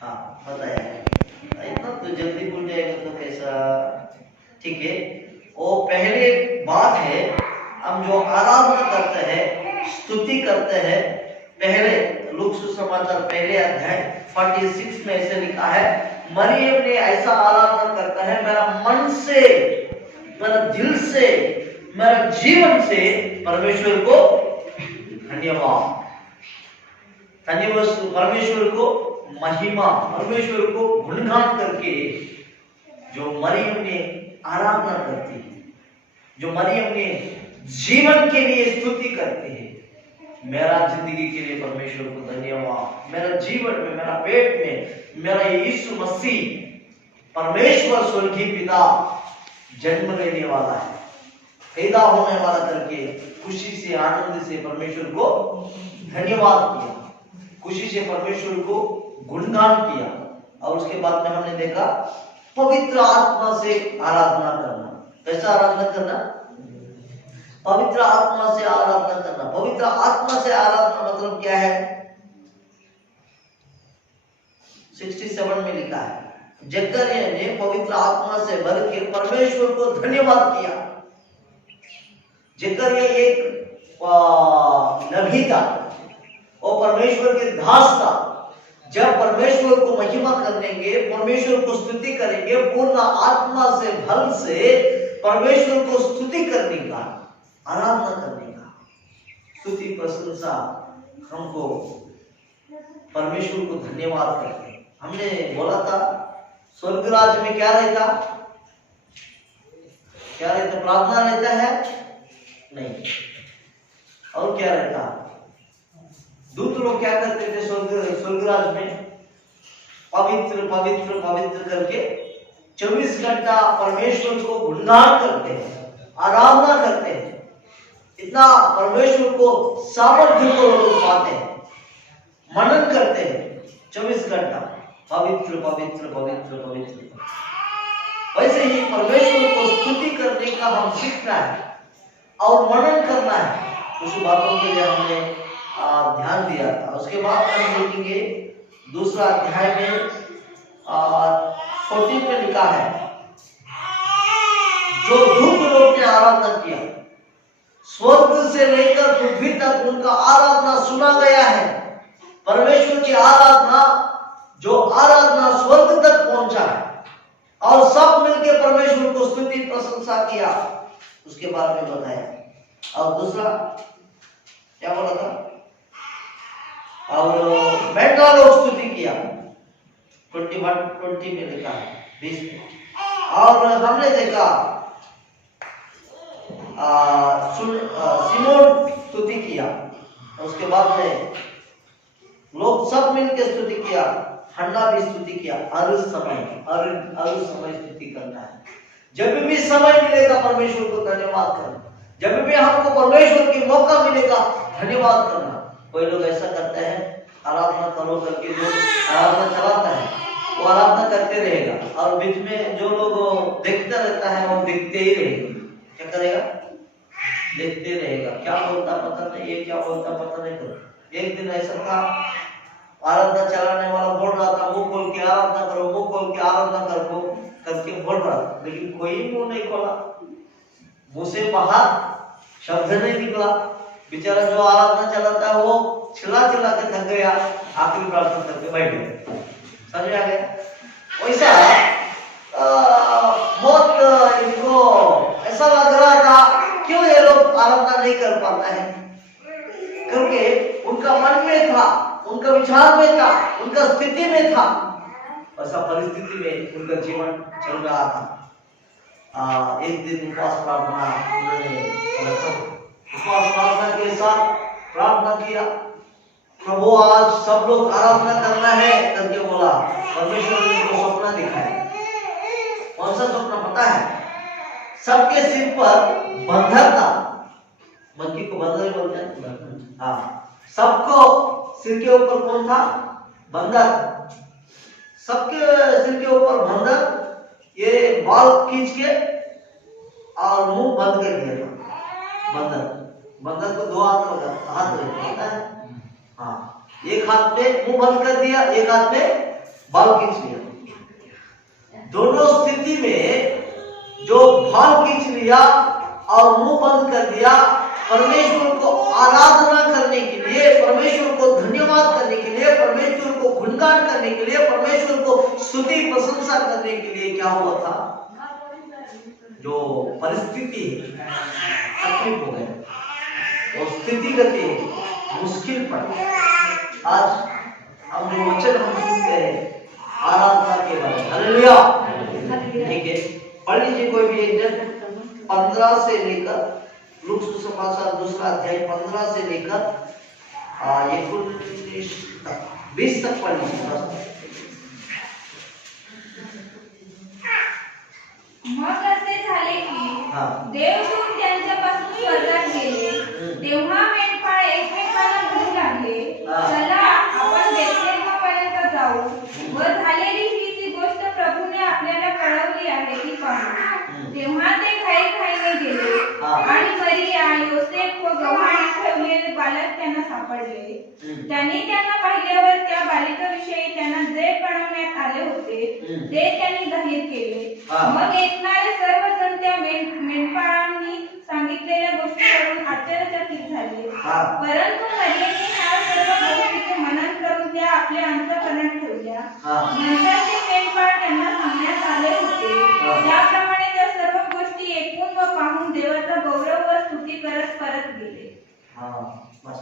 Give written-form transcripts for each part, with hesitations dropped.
हाँ बताया, इतना तो जल्दी भूल जाएगा तो कैसा। ठीक है, वो पहले बात है, हम जो आराधना करते हैं, स्तुति करते हैं, पहले लूका सुसमाचार पहले अध्याय 46 में ऐसे लिखा है, मरियम ने ऐसा आराधना करता है, मेरा मन से, मेरा दिल से, मेरा जीवन से परमेश्वर को धन्यवाद, परमेश्वर को महिमा, परमेश्वर को गुणगान करके जो मरियम ने आराधना करती है, जो मरियम ने जीवन के लिए स्तुति करती है, मेरा जिंदगी के लिए परमेश्वर को धन्यवाद, मेरा जीवन में, मेरा पेट में मेरा यीशु मसीह परमेश्वर स्वर्गीय पिता जन्म लेने वाला है, पैदा होने वाला करके खुशी से, आनंद से परमेश्वर को धन्यवाद किया, खुशी से परमेश्वर को गुणगान किया। और उसके बाद में हमने देखा पवित्र आत्मा से आराधना करना। कैसा आराधना करना? पवित्र आत्मा से आराधना करना। पवित्र आत्मा से आराधना मतलब क्या है? 67 में लिखा है, जकरिया ने पवित्र आत्मा से भर के परमेश्वर को धन्यवाद किया। जकरिया एक नबी था, वो परमेश्वर के दास था। जब परमेश्वर को महिमा करेंगे, परमेश्वर को स्तुति करेंगे, पूर्ण आत्मा से, बल से परमेश्वर को स्तुति करने का, आराधना करने का, स्तुति प्रशंसा, हमको परमेश्वर को धन्यवाद करते हैं। हमने बोला था स्वर्ग राज्य में क्या रहता? क्या रहता? प्रार्थना रहता है? नहीं। और क्या रहता? दूत लोग क्या करते थे स्वर्गराज में? पवित्र पवित्र पवित्र करके 24 घंटा परमेश्वर को गुणगान करते हैं, आराधना करते हैं। इतना परमेश्वर को सामर्थ्य को लोग पाते हैं, मनन करते हैं 24 घंटा, पवित्र पवित्र पवित्र पवित्र। वैसे ही परमेश्वर को स्तुति करने का हम सीखना है और मनन करना है। उस बातों के लिए हमने ध्यान दिया था। उसके बाद हम देखेंगे दूसरा अध्याय में 14 में लिखा है, जो दूत लोग ने आराधना किया, स्वर्ग से लेकर पृथ्वी तक उनका आराधना सुना गया है। परमेश्वर की आराधना, जो आराधना स्वर्ग तक पहुंचा है और सब मिलकर परमेश्वर को स्तुति प्रशंसा किया, उसके बारे में बताया। और दूसरा क्या बोला था? और बैठा लोग स्तुति किया, 21-20 में लिखा है, 20 में। और हमने देखा सिमोन स्तुति किया, उसके बाद में लोग सब मिलकर स्तुति किया, हन्ना भी स्तुति किया। हर समय स्तुति करना है। जब भी समय मिलेगा परमेश्वर को धन्यवाद करना, जब भी हमको परमेश्वर की मौका मिलेगा धन्यवाद करना। कोई लोग ऐसा करते हैं, आराधना करो करके जो आराधना चलाता है वो आराधना करते रहेगा, और बीच में जो लोग देखता रहता है वो देखते ही रहेगा। क्या करेगा? देखते रहेगा। क्या बोलता पता नहीं, ये क्या बोलता पता नहीं। तो एक दिन ऐसा था, आराधना चलाने वाला बोल रहा था, मुंह खोल के आराधना करो, मुंह खोल के आराधना करो करके बोल रहा था, लेकिन कोई मुंह नहीं खोला, मुंह से बाहर शब्द नहीं निकला। बेचारा जो आराधना चलाता है वो चिल्ला चिल्ला के थक गया, आखिरी प्रार्थना करके बैठ गया। समझ आ गया? वैसा बहुत इनको ऐसा लग रहा था, क्यों ये लोग आराधना नहीं कर पाता है, क्योंकि उनका मन में था, उनका विचार में था, उनका स्थिति में था, ऐसा परिस्थिति में उनका जीवन चल रहा था। एक दिन उपवास प्रार्थना उन्होंने रखा, उपवास प्रार्थना के साथ प्रार्थना किया, प्रभु आज सब लोग आराधना करना है करके बोला। परमेश्वर ने उनको सपना दिखाया। कौन सा सपना पता है? सबके सिर पर बंधन था। मंकी को बंधन बोलते हैं। हाँ, सबको सिर के ऊपर कौन था? बंधन। सबके सिर के ऊपर बंधन, ये बाल खींच के और मुंह बंद कर दिया था। बंधन, बंधन को दो हाथ रहता है। हाँ, एक हाथ में मुंह बंद कर दिया, एक हाथ में बाल खींच लिया। दोनों स्थिति में जो बाल खींच लिया और मुंह बंद कर दिया, परमेश्वर को आराधना करने के लिए, परमेश्वर को धन्यवाद करने के लिए, परमेश्वर को गुणगान करने के लिए, परमेश्वर को स्तुति प्रशंसा करने के लिए क्या हुआ था, जो परिस्थिति तकलीफ हो गई, वो स्थिति गति मुश्किल पड़ी। आज हम जो वचन हम सुनते हैं आराधना के बारे में, हालेलुया, ठीक है, पढ़ लीजिए कोई भी एक जन 15 से लेकर, लूका सुसमाचार दूसरा अध्याय 15 से लेकर 20 तक पढ़ लीजिए। मग असे झाले की देवदूत त्यांच्यापासून स्वर्गात गेले, तेव्हा मेंढपाळ एकमेकांना म्हणू लागले, चला आपण बेथलेहेमपर्यंत जाऊ व झालेली ही जी गोष्ट प्रभूने आपल्याला कळवली आहे ती पाहू। तेव्हा ते घाईघाईने गेले आणि मरिया, योसेफ व गव्हाणी ठेवलेले बालक त्यांना सापडले। त्यांनी त्यांना पाहिल्यावर त्या बालिकेविषयी त्यांना जे कळवण्यात आले होते ते त्यांनी जाहीर केले। मग ऐकणारे सर्वजण त्या मेंढपाळांनी सांगितलेल्या गोष्टीवरून आश्चर्यचकित झाले, परंतु मरियेने ह्या सर्व गोष्टींचे मनन करून त्या आपल्या अंतःकरणात ठेवल्या। नंतर ते मेंढपाळ त्यांना सांगण्यात आले होते त्याप्रमाणे त्या सर्व गोष्टी ऐकून व पाहून देवाचा गौरव व स्तुती करत परत गेले। बस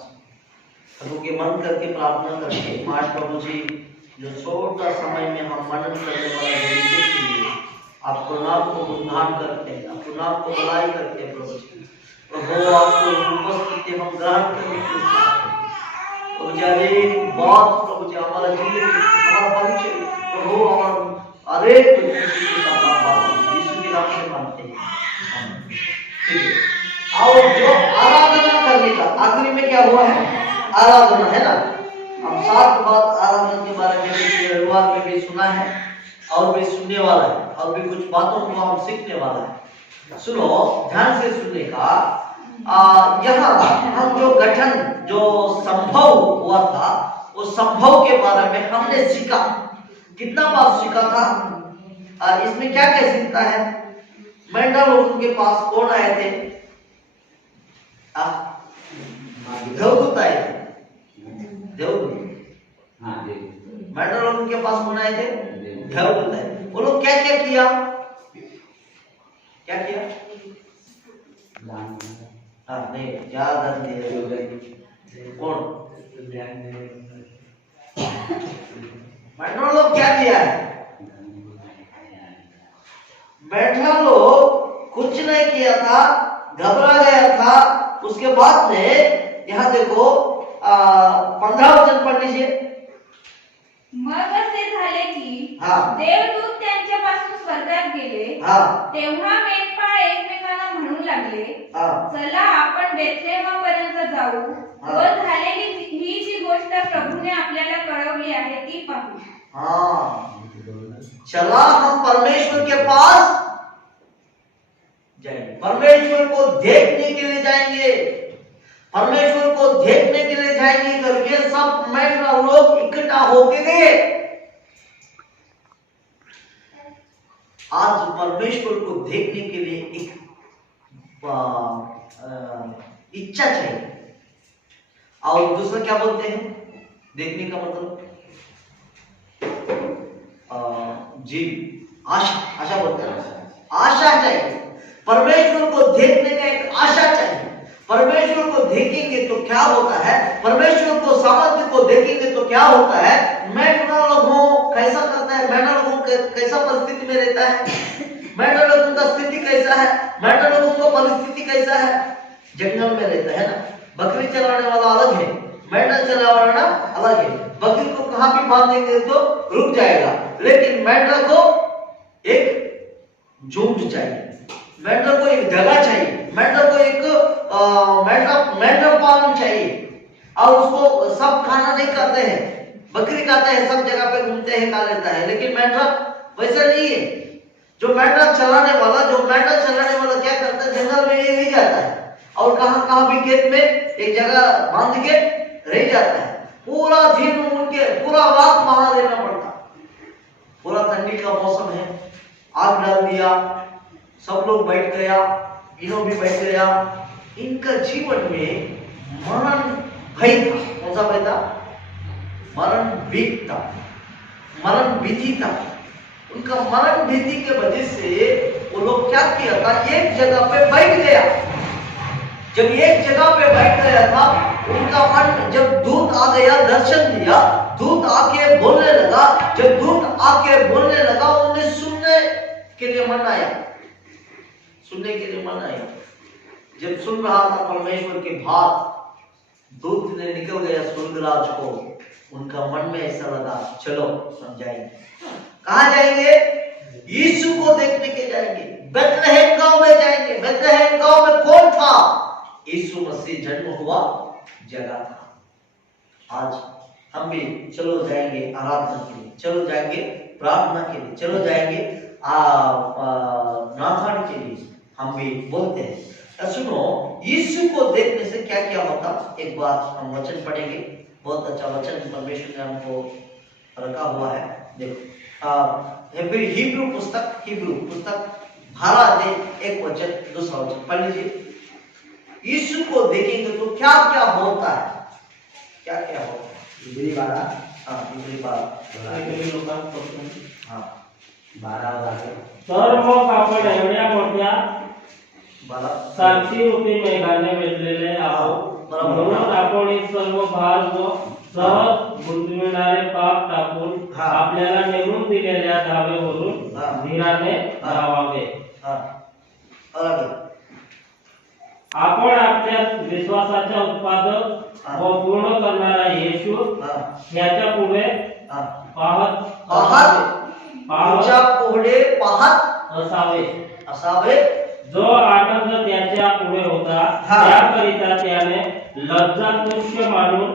प्रभु के मन करके प्रार्थना करके आज प्रभु जी जो छोटा समय में हम मनन करने वाले विषय के लिए आपको नाम को गुणगान करते हैं, आपको नाम को भलाई करते हैं प्रभु जी। प्रभु आपको उपस्थिति हम ग्रहण करने के लिए प्रभु जी बहुत प्रभु जी हमारा जिंदगी हमारा परिचय प्रभु हमारा अरे यीशु के नाम से मानते हैं, ठीक है। और जो आराधना करने का आखिरी में क्या हुआ है, आराधना है ना। हम 7 बात आराधना के बारे में रविवार में भी सुना है और भी सुनने वाला है, और भी कुछ बातों को हम सीखने वाला है। सुनो ध्यान से सुनने का। यहाँ हम जो गठन जो संभव हुआ था उस संभव के बारे में हमने सीखा। कितना बात सीखा था, इसमें क्या क्या सीखता है। मेंढा लोगों के पास कौन आए थे, देवदूत आए थे, देवदूत। मेंढा लोगों के पास कौन आए थे, देवदूत आए। वो लोग क्या क्या किया, क्या किया, नहीं ज्यादा कौन, मेंढा लोग क्या किया है, मेंढा लोग कुछ नहीं किया था, घबरा गया था। उसके बाद में यहाँ देखो 15 वचन पढ़ लीजिए। मग असे झाले की देवदूत त्यांच्यापासून स्वर्गात गेले, तेव्हा मेंढपाळ एकमेकांना म्हणू लागले, चला आपण बेथलेहेमपर्यंत जाऊ व झालेली ही जी गोष्ट प्रभूने आपल्याला कळवली आहे ती पाहू। चला हम परमेश्वर के पास जाएंगे, परमेश्वर को देखने के लिए जाएंगे, परमेश्वर को देखने के लिए जाएंगे करके सब मेंढा लोग इकट्ठा होके गए। आज परमेश्वर को देखने के लिए एक इच्छा चाहिए। और दूसरा क्या बोलते हैं, देखने का मतलब जी आशा, आशा बोलते हैं, आशा चाहिए। परमेश्वर को देखने का एक आशा चाहिए। परमेश्वर को देखेंगे तो क्या होता है, परमेश्वर को सामर्थ्य को देखेंगे तो क्या होता है। मेंढा लोगों कैसा करता है, मेंढा लोगों कैसा परिस्थिति में रहता है, मेंढा लोगों का स्थिति कैसा है, मेंढा लोगों का परिस्थिति कैसा है, जंगल में रहता है ना। बकरी चलाने वाला अलग है, मेंढा चलाने वाला अलग है। बकरी को कहां भी बांध देंगे तो रुक जाएगा, लेकिन मेंढा को एक झुंड चाहिए, मेंढा को एक जगह चाहिए, मेंढा को एक मेंढा पालन चाहिए। और उसको सब खाना नहीं खाते हैं, बकरी खाते हैं, सब जगह पे घूमते हैं, खा लेता है, लेकिन मेंढा वैसा नहीं है। जो मेंढा चलाने वाला क्या करता है, जंगल में ही रह जाता है और कहां भी खेत में एक जगह बांध के रह जाता है। पूरा दिन उनके पूरा रात वहां रहना पड़ता, ठंडी का मौसम है, आग डाल दिया, सब लोग बैठ गया, इन्हों भी बैठ गया। इनका जीवन में मरण भय था। कौन सा भय था? मरण भीति था, मरण भीति था। उनका मरण भीति के वजह से वो लोग क्या किया था, एक जगह पे बैठ गया। जब एक जगह पे बैठ गया था, उनका मन, जब दूत आ गया, दर्शन दिया, दूत आके बोलने लगा। जब दूत आके बोलने लगा, उन्हें सुनने के लिए मन आया, सुनने के लिए मन आया। जब सुन रहा था परमेश्वर की बात, दूत ने निकल गया स्वर्गराज को। उनका मन में ऐसा लगा, चलो समझाएंगे। कहाँ जाएंगे? यीशु को देखने के जाएंगे। बेथलेहम गांव में जाएंगे। बेथलेहम गांव में कौन था? यीशु मसीह जन्म हुआ जगह था। आज हम भी चलो जाएंगे आराधना के लिए, चलो जाएंगे प्रार्थना के लिए, चलो जाएंगे नाथान के लिए। हम भी बोलते हैं। सुनो, यीशु को देखने से क्या क्या होता। एक बार हम वचन पढ़ेंगे, बहुत अच्छा वचन परमेश्वर ने हमको रखा हुआ है। देखो, हिब्रू पुस्तक 12 अध्याय 1 वचन 2 वचन पढ़ लीजिए। यीशु को देखेंगे तो क्या क्या होता है, क्या क्या होता है? इब्री 12 इब्री 12 तर मग आपण एवढ्या मोठ्या 12 साक्षी रूपी मेघाने वेढलेले आहोत, म्हणून आपण हे सर्व भार व सहज गुंतविणारे पाप टाकून आपल्याला नेमून दिलेल्या धावेवरून धीराने धावावे। आपण आपल्या विश्वासाचा उत्पादक व पूर्ण करणारा येशू याच्या पुढे पाहत असावे। जो आनंद त्याच्या पुढे होता, त्याकरिता त्याने लज्जा तुच्छ मानून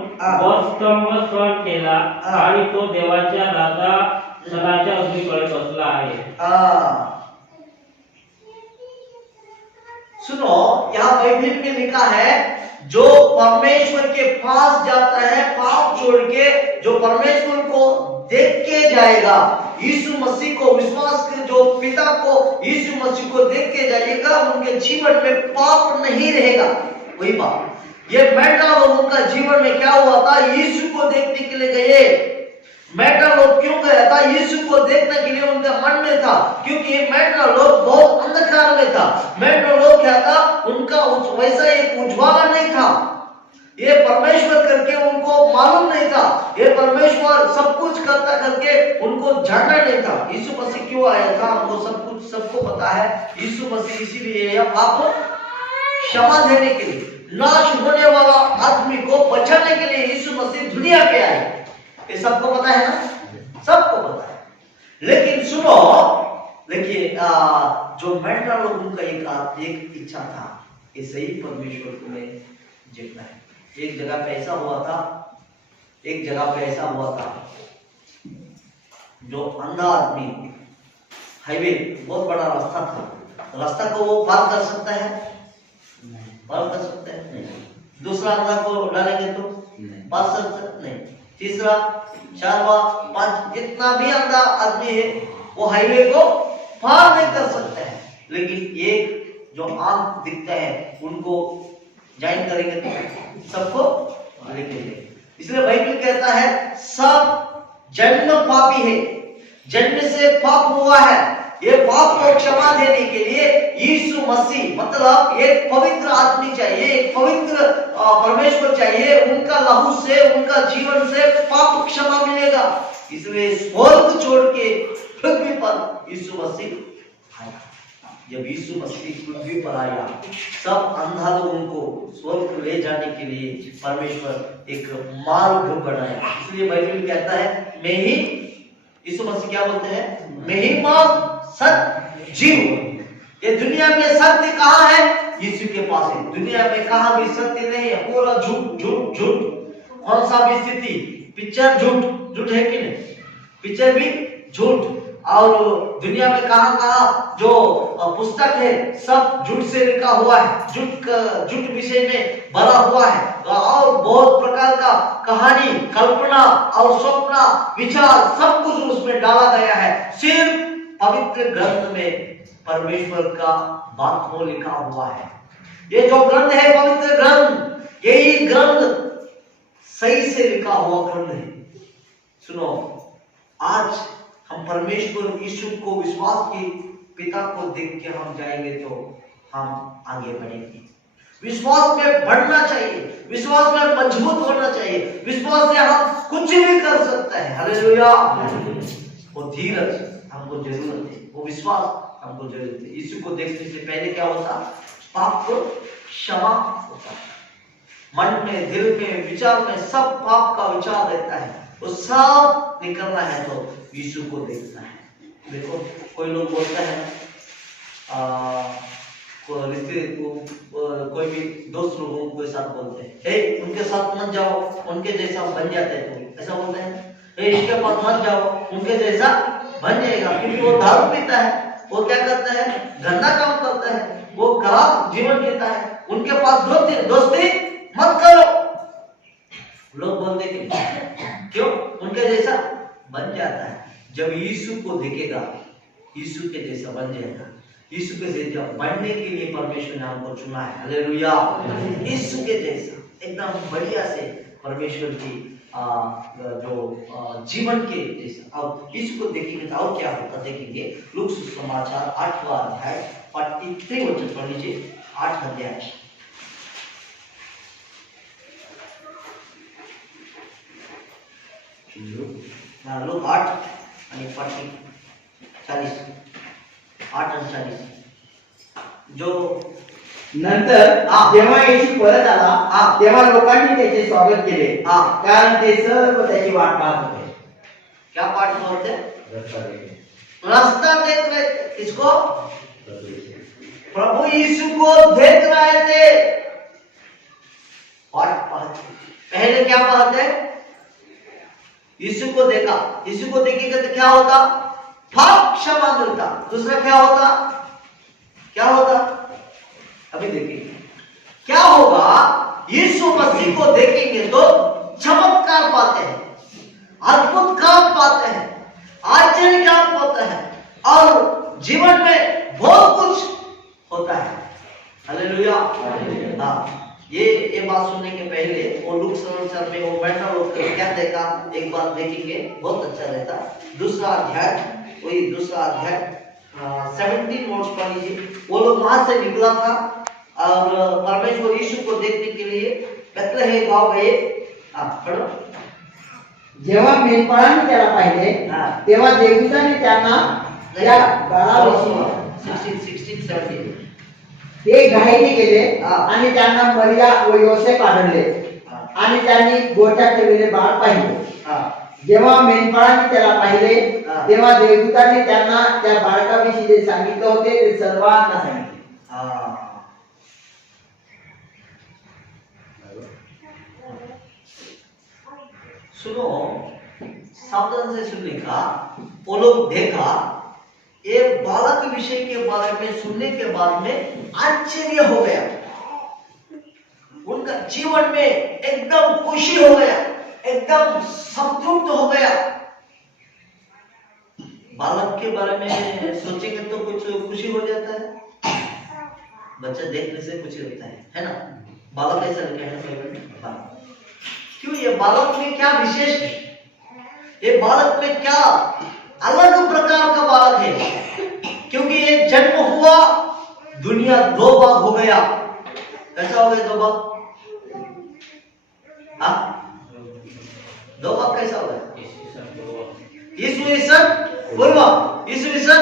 स्तंभ सहन केला आणि तो देवाच्या राजासनाच्या उजवीकडे बसला आहे। सुनो, यहाँ बाइबल में लिखा है, जो परमेश्वर के पास जाता है पाप छोड़ के, जो परमेश्वर को देख के जाएगा, यीशु मसीह को विश्वास के, जो पिता को, यीशु मसीह को देख के जाएगा, उनके जीवन में पाप नहीं रहेगा। वही बात, ये मैडा लोगों का जीवन में क्या हुआ था? यीशु को देखने के लिए गए। मैडा लोग क्यों गया था? यीशु को देखने के लिए उनके मन में था, क्योंकि मैडा लोग बहुत अंधकार में था। मैडा लोग क्या था? उनका वैसा एक उज्ज्वला नहीं था। ये परमेश्वर करके उनको मालूम नहीं था। ये परमेश्वर सब कुछ करता करके उनको जानना नहीं था। यीशु मसीह क्यों आया था? हमको सब कुछ सबको पता है। यीशु मसीह इसीलिए पाप क्षमा देने के लिए, नाश होने वाला आदमी को बचाने के लिए यीशु मसीह दुनिया पे आए। ये सबको पता है ना? सबको पता है। लेकिन सुनो, देखिए, जो मेंढरा लोगों का एक इच्छा था, ये सही परमेश्वर को मैं जीतना है। एक जगह पे ऐसा हुआ था, जो अंधा आदमी, हाईवे बहुत बड़ा रास्ता था, रास्ता को वो पार कर सकता है? पार कर सकता है? नहीं। दूसरा अंधा को डालेंगे तो पार कर सकता नहीं। तीसरा, चारवा, पांच, जितना भी अंधा आदमी है वो हाईवे को पार नहीं कर सकता है। लेकिन एक जो आंख दिखता है, उनको ज्वाइन करेंगे तो सबको लेके जाएंगे। इसलिए बाइबल कहता है, सब जन्म पापी है, जन्म से पाप हुआ है। ये पाप को क्षमा देने के लिए यीशु मसीह, मतलब एक पवित्र आदमी चाहिए, एक पवित्र परमेश्वर चाहिए। उनका लहू से, उनका जीवन से पाप क्षमा मिलेगा। इसलिए स्वर्ग छोड़ के पृथ्वी पर यीशु मसीह आया। जब यीशु मसीह पृथ्वी पर आया, सब अंधा लोगों को स्वर्ग ले जाने के लिए परमेश्वर एक मार्ग बनाया। इसलिए बाइबल कहता है, मैं ही, यीशु मसीह क्या बोलते हैं? मैं ही मार्ग, सत्य, जीव। ये दुनिया में सत्य कहाँ है? यीशु के पास है। दुनिया में कहाँ भी सत्य नहीं है, पूरा झूठ झूठ झूठ। कौन सा भी स्थिति, पिक्चर झूठ है कि नहीं? पिक्चर भी झूठ। और दुनिया में कहाँ जो पुस्तक है सब झूठ से लिखा हुआ है, झूठ विषय में भरा हुआ है, और बहुत प्रकार का कहानी, कल्पना और स्वप्न, विचार सब कुछ उसमें डाला गया है। सिर्फ पवित्र ग्रंथ में परमेश्वर का बात को लिखा हुआ है। ये जो ग्रंथ है पवित्र ग्रंथ, यही ग्रंथ सही से लिखा हुआ ग्रंथ है। सुनो, आज हम परमेश्वर यीशु को विश्वास के पिता को देख के हम जाएंगे तो हम आगे बढ़ेंगे। विश्वास में बढ़ना चाहिए, विश्वास में मजबूत होना चाहिए, विश्वास से हम कुछ भी कर सकते हैं। हालेलुया। वो धीरज हमको जरूरत है, वो विश्वास हमको जरूरत है। यीशु को देखने से पहले क्या होता? पाप को क्षमा होता है। मन में, दिल में, विचार में सब पाप का विचार रहता है, वो सब निकलना है तो यीशु को देखना है। देखो कोई लोग बोलते हैं कोई भी दोस्त लोगों के साथ बोलते हैं, हे उनके साथ मत जाओ, उनके जैसा बन जाते हैं तुम, ऐसा बोलते हैं। हे इसके पास मत जाओ, उनके जैसा बन जाएगा, क्योंकि वो दारू पीता है, वो क्या करता है, गंदा काम करता है, वो खराब जीवन जीता है, उनके पास दोस्ती मत करो। लोग बोलते क्यों? उनके जैसा बन जाता है। जब यीशु को देखेगा, यीशु के जैसा बन जाएगा। यीशु के जैसा बनने के लिए परमेश्वर ने हमको चुना है। हालेलुया। यीशु के जैसा एकदम बढ़िया से परमेश्वर की जो जीवन के जैसा। अब यीशु को देखेंगे तो और क्या होता देखेंगे। लूका सुसमाचार 8वां अध्याय 43 वचन पढ़ लीजिए। 8 अध्याय लोग 8 आणि 40 8 आणि 40 जो नंतर जेव्हा येशू परत आला तेव्हा लोकांनी त्याचे स्वागत केले, कारण ते सर्व त्याची वाट पाहत होते। क्या पाठ होते? रास्ता देख रहे थे। किसको? प्रभु यीशु को देख रहे थे। वाट पाहते। पहले क्या पाहते? यीशु को देखा। यीशु को देखेगा तो क्या होता? पाप क्षमा मिलता। दूसरा क्या होता? क्या होता? अभी देखिए क्या होगा। यीशु मसीह को देखेंगे तो चमत्कार पाते हैं, अद्भुत काम पाते हैं, आश्चर्य काम पाते हैं और जीवन में बहुत कुछ होता है। हालेलुया। हाँ, ये बात सुनने के पहले वो लूका समाचार में वो बैठा लोग क्या देखा, एक बार देखेंगे बहुत अच्छा रहता। दूसरा अध्याय, वही दूसरा अध्याय 17 वर्ष पढ़ लीजिए। वो लोग वहां से निकला था और परमेश्वर यीशु को देखने के लिए बेथलेहेम गांव गए। पढ़ो। जेव्हा मेंढपाळांनी त्याला पाहिले तेव्हा देवदूताने त्यांना त्या बाळाविषयी 16-17 ते घाईने गेले आणि त्यांना मरिया व योसेफ आढळले आणि त्यांनी गोठ्यात ठेवलेले बाळ पाहिले। जेव्हा मेंढपाळांनी त्याला पाहिले तेव्हा देवदूताने त्यांना त्या बाळकाविषयी जे सांगितले होते ते सर्वांना सांगितले। सुनो, सावधान से सुनने का। वो लोग देखा, ये बालक विषय के बारे में सुनने के बाद में आश्चर्य हो गया, उनका जीवन में एकदम खुशी हो गया, एकदम संतुष्ट हो गया। बालक के बारे में सोचेंगे तो कुछ खुशी हो जाता है। बच्चा देखने से खुशी होता है ना। बालक ऐसा कहना क्यों? ये बालक में क्या विशेष है? ये बालक में क्या अलग प्रकार का बालक है? क्योंकि ये जन्म हुआ, दुनिया 2 भाग हो गया। कैसा हो गया 2 भाग? दो भाग कैसा हो गया? ईश्वर बोलवा, ईश्वर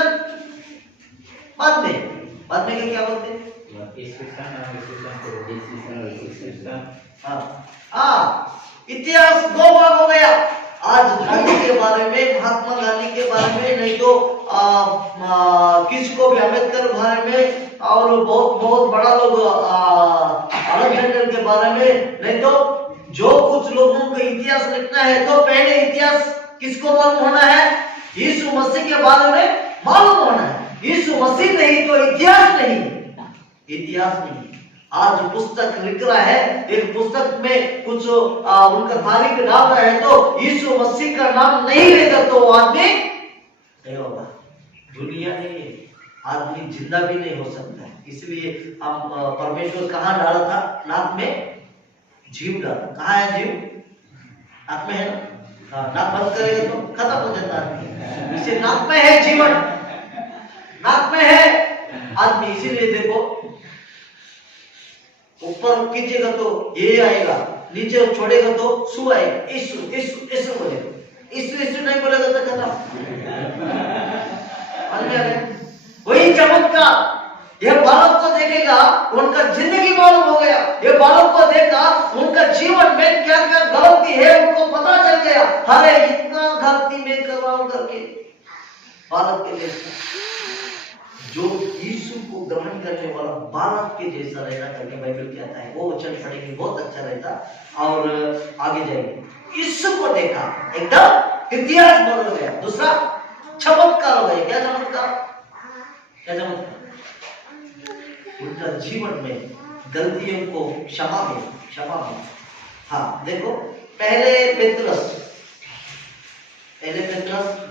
बाद में क्या बोलते हैं? इतिहास 2 भाग हो गया। आज गांधी के बारे में, महात्मा गांधी के बारे में, नहीं तो किसको भी अम्बेडकर के बारे में, और बहुत बड़ा लोग अलेक्जेंडर के बारे में, नहीं तो जो कुछ लोगों को इतिहास लिखना है तो पहले इतिहास किसको मालूम होना है? यीशु मसीह के बारे में मालूम होना है। यीशु मसीह नहीं तो इतिहास नहीं, इतिहास नहीं। आज पुस्तक लिख रहा है, एक पुस्तक में कुछ उनका तारीख डाल रहा है तो यीशु मसीह का नाम नहीं लेगा तो वो आदमी नहीं होगा। दुनिया नहीं है, आदमी जिंदा भी नहीं हो सकता है। इसलिए हम परमेश्वर कहाँ डाला था? नाक में जीव डाला। कहाँ है जीव? नाक में है ना? हाँ, नाक बंद करेगा तो खत्म हो जाता है। इसे नाक में है जीवन, नाक में है आदमी। इसीलिए देखो, ऊपर खींचेगा तो ये आएगा, नीचे छोड़ेगा तो सु आएगा। यीशु यीशु यीशु बोलेगा, यीशु यीशु नहीं बोलेगा तो खत्म। वही चमत्कार, ये बालक को देखेगा, उनका जिंदगी मालूम हो गया। ये बालक को देखा, उनका जीवन में क्या क्या गलती है उनको पता चल गया। अरे इतना गलती में कर रहा हूं करके बालक के जैसा, जो यीशु को ग्रहण करने वाला बालक के जैसा रहना करके बाइबल कहता है। वो वचन पढ़ेंगे, बहुत अच्छा रहता और आगे जाएंगे। यीशु को देखा, एकदम इतिहास बदल गया। दूसरा चमत्कार हो गया। क्या चमत्कार? क्या चमत्कार? उनका जीवन में गलतियों को क्षमा में। हाँ देखो, पहले पेतरस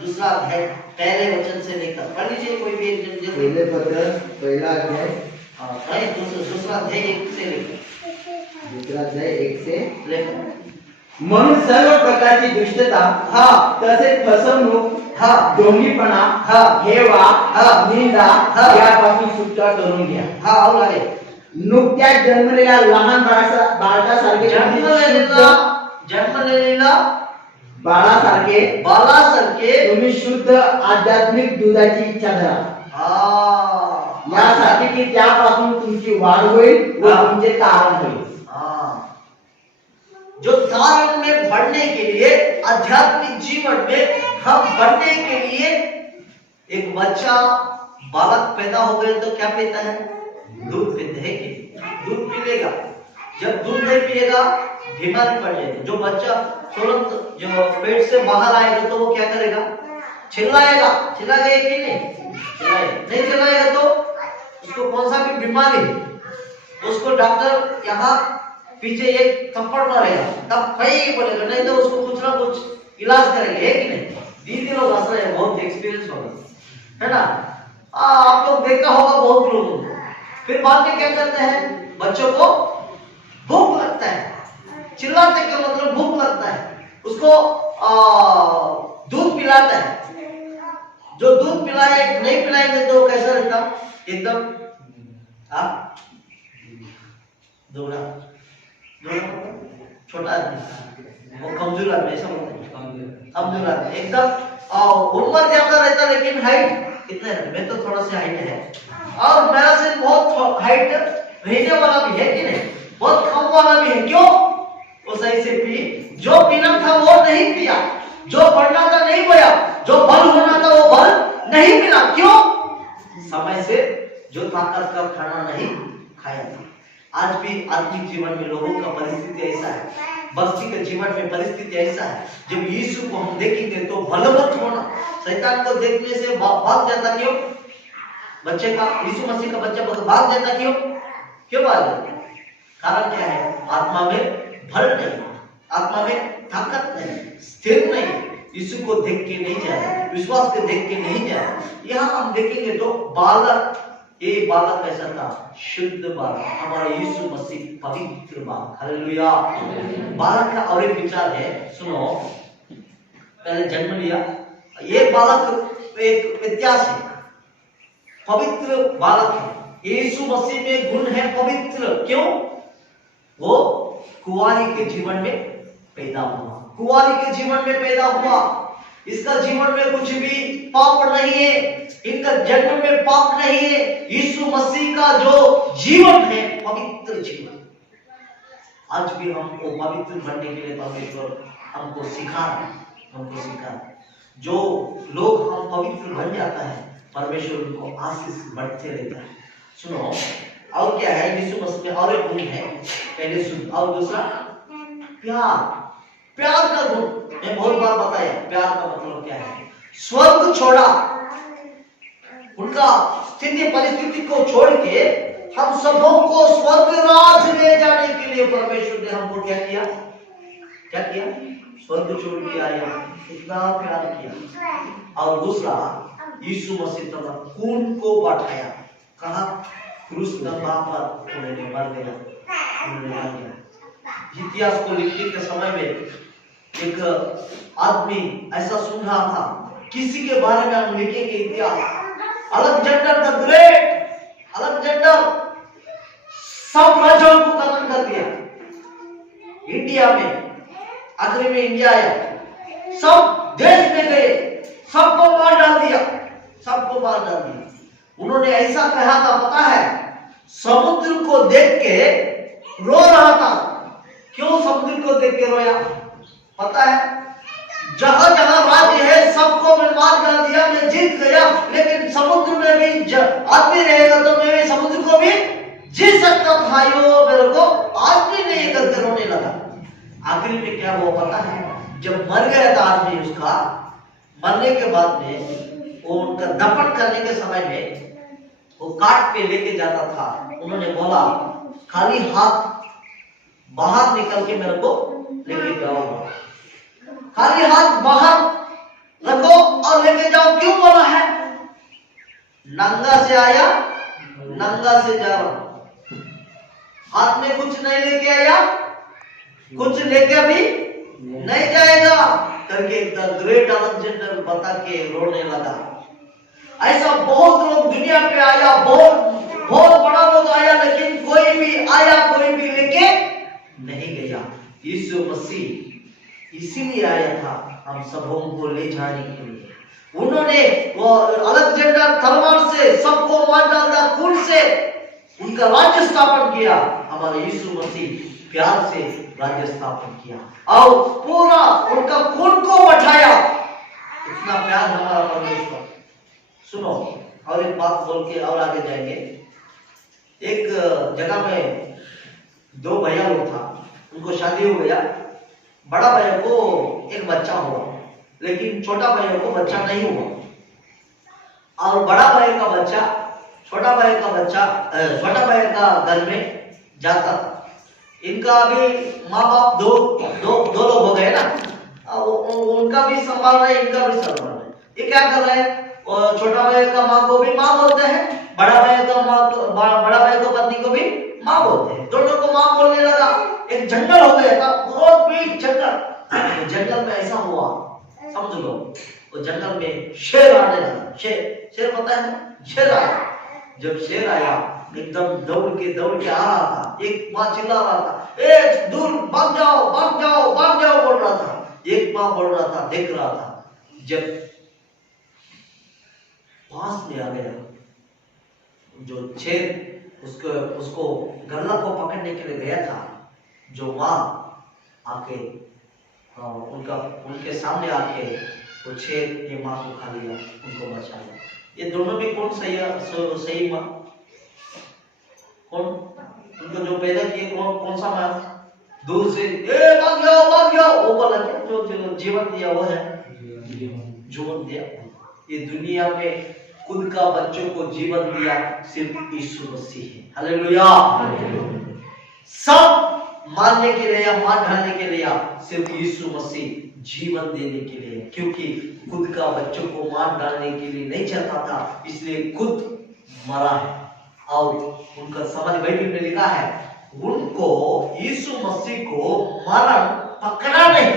दूसरा अध्याय पहले वचन से लेकर पढ़ लीजिए कोई भी एक जन। पहले पेतरस पहला अध्याय, हाँ दूसरा अध्याय 1 से लेकर, दूसरा अध्याय 1 से लेकर। म्हणून सर्व प्रकारची दुष्टता, हाँ तसेच फसवणूक, हाँ ढोंगीपणा, हाँ हेवा, हाँ निंदा हाँ यापासून सुटका करून घ्या। हाँ और आगे, नुकत्याच जन्मलेल्या लहान बाळासारखे जन्मलेला बाळासारखे तुम्ही शुद्ध आध्यात्मिक दुधाची इच्छा धरा, यासाठी की त्यापासून तुमची वाढ होईल व तुमचे तारण होईल। जो तारण में बढ़ने के लिए, आध्यात्मिक जीवन में हम बढ़ने के लिए, एक बच्चा बालक पैदा हो गए तो क्या पीता है? दूध पीते हैं कि दूध पी लेगा। जब दूध नहीं पिएगा बीमारी पड़ जाएगी। जो बच्चा तुरंत जो पेट से बाहर आएगा तो वो क्या करेगा? चिल्लाएगा कि नहीं? नहीं चिल्लाएगा तो उसको कौन सा भी बीमारी, उसको डॉक्टर यहाँ पीछे एक थप्पड़ मारेगा तब कहीं बोलेगा, नहीं तो उसको कुछ ना कुछ इलाज करेंगे, है कि नहीं? दीदी लोग हंस रहे हैं, बहुत एक्सपीरियंस होगा, है ना? आप लोग देखा होगा बहुत लोगों को। फिर बाद में क्या करते हैं? बच्चों को भूख लगता है, चिल्लाते क्या मतलब भूख लगता है, उसको दूध पिलाता है। जो दूध पिलाए नहीं पिलाएंगे तो कैसा रहता? एकदम दोगला छोटा आदमी, वो कमजोर आदमी, ऐसा कमजोर आदमी एकदम उम्र ज्यादा रहता लेकिन हाइट कितना है? मैं तो थोड़ा सा हाइट है और मेरा से बहुत हाइट रहने वाला भी है कि नहीं? बहुत कम वाला भी है। क्यों? वो सही से पी, जो पीना था वो नहीं पिया, जो बढ़ना था नहीं बढ़ा, जो बल होना था वो बल नहीं मिला। क्यों? समय से जो ताकत का खाना नहीं खाया था। आज भी आत्मिक जीवन में लोगों का परिस्थिति ऐसा है, भक्ति के जीवन में परिस्थिति ऐसा है। जब यीशु को हम देखेंगे तो बलवंत होना, शैतान को देखने से भाग जाता। क्यों? बच्चे का, यीशु मसीह का बच्चा भाग जाता। क्यों भाग जाता? कारण क्या है? आत्मा में बल नहीं, आत्मा में ताकत नहीं, स्थिर नहीं, यीशु को देख के नहीं जा रहा, विश्वास को देख के नहीं जा रहा। यहाँ हम देखेंगे तो बालक, ये बालक कैसा था? शुद्ध बालक, हमारा यीशु मसीह पवित्र बालक। हालेलुया। बालक का और एक विचार है, सुनो। पहले जन्म लिया, ये बालक एक इतिहास है, पवित्र बालक है। यीशु मसीह में गुण है पवित्र। क्यों? वो कुंवारी के जीवन में पैदा हुआ, कुंवारी के जीवन में पैदा हुआ। इसका जीवन में कुछ भी पाप नहीं है, इनका जन्म में पाप नहीं है। यीशु मसीह का जो जीवन है पवित्र जीवन। आज भी हमको पवित्र बनने के लिए परमेश्वर हमको सिखा जो लोग हम पवित्र बन जाता है, परमेश्वर उनको आशीष बढ़ते रहता है। सुनो, और क्या है? यीशु मसीह में और एक गुण है, पहले शुद्ध और दूसरा प्यार का गुण। मैं बहुत बार बताया प्यार का मतलब क्या है। स्वर्ग छोड़ा, उनका स्थिति परिस्थिति को छोड़ के हम सबों को स्वर्ग राज ले जाने के लिए परमेश्वर ने हमको क्या किया? क्या किया? स्वर्ग छोड़ के आया, इतना प्यार किया। और दूसरा, यीशु मसीह तब खून को बढ़ाया, कहा क्रूस लंबा पर उन्होंने मर गया, उन्होंने मर गया। इतिहास को लिखने के समय में एक आदमी ऐसा सुन रहा था, किसी के बारे में हम लिखेंगे इतिहास, अलेक्जेंडर द ग्रेट, अलेक्जेंडर सब राजाओं को खत्म कर दिया इंडिया में, आखिर में इंडिया आया, सब देश में गए, सबको मार डाल दिया, सबको मार डाल दिया। उन्होंने ऐसा कहा था, पता है, समुद्र को देख के रो रहा था। क्यों समुद्र को देख के रोया? पता है, जहां जहां राज्य है सबको मैं मार डाल दिया, मैं जीत गया, लेकिन समुद्र में भी आदमी रहेगा तो मैं समुद्र को भी जीत सकता था। यो मेरे को आदमी ने ये करके रोने लगा। आखिर में क्या हुआ पता है? जब मर गया था आदमी, उसका मरने के बाद में वो उनका दफन करने के समय में वो काट पे लेके जाता था। उन्होंने बोला, खाली हाथ बाहर निकल के मेरे को लेके जाओ, खाली हाथ बाहर रखो और लेके जाओ। क्यों बोला है? नंगा से आया, नंगा से जा रहा, हाथ में कुछ नहीं लेके आया, कुछ लेके भी नहीं जाएगा करके द ग्रेट अलेक्जेंडर बता के रोने लगा। ऐसा बहुत लोग दुनिया पे आया, बहुत बड़ा लोग आया, लेकिन कोई भी आया, कोई भी लेके नहीं गया। यीशु मसीह इसीलिए आया था, हम सबों को ले जाने के लिए। उन्होंने वो अलेक्जेंडर तलवार से सबको मार डाला, खून से उनका राज्य स्थापन किया। हमारे यीशु मसीह प्यार से राज्य स्थापन किया और पूरा उनका खून को बढ़ाया। इतना प्यार हमारा परमेश्वर। सुनो और एक बात बोल के और आगे जाएंगे। एक जगह में दो भैया लोग था, उनको शादी हो गया। बड़ा भैया को एक बच्चा हुआ, लेकिन छोटा भैया को बच्चा नहीं हुआ। और बड़ा भैया का बच्चा छोटा भैया का घर में जाता था। इनका अभी माँ बाप दो लोग हो गए ना, उनका भी संभाल रहे, इनका भी संभाल रहे। ये क्या कर रहे हैं? छोटा भाई का माँ को भी माँ बोलते हैं, बड़ा भाई का पत्नी को भी माँ बोलते हैं, दोनों को माँ बोलने लगा। एक जंगल हो गया था, बहुत बड़ी जंगल। जंगल में ऐसा हुआ, समझ लो, वो जंगल में शेर आने लगा। शेर पता है ना? शेर आया। जब शेर आया, एकदम दौड़ के आ रहा था। एक माँ चिल्ला रहा था, ए दूर भाग जाओ, भाग जाओ, भाग जाओ बोल रहा था। एक माँ बोल रहा था, देख रहा था। जब पास में आ गया, जो शेर उसको गला को पकड़ने के लिए गया था, जो माँ आके उनके सामने आके वो शेर ये माँ को खा लिया, उनको बचा लिया। ये दोनों भी कौन सही माँ? कौन? उनको जो पैदा किए कौन सा माँ? दूर से ए भाग जाओ वो बोला क्या? जो जीवन दिया वो है, जीवन दिया। ये दुनिया में खुद का बच्चों को जीवन दिया सिर्फ यीशु मसीह है। हालेलुया। सब मारने के लिए या मार डालने के लिए सिर्फ यीशु मसीह जीवन देने के लिए, क्योंकि खुद का बच्चों को मार डालने के लिए नहीं चाहता था, इसलिए खुद मरा है। और उनका समझ बाइबल में लिखा है, उनको यीशु मसीह को मरण पकड़ा नहीं,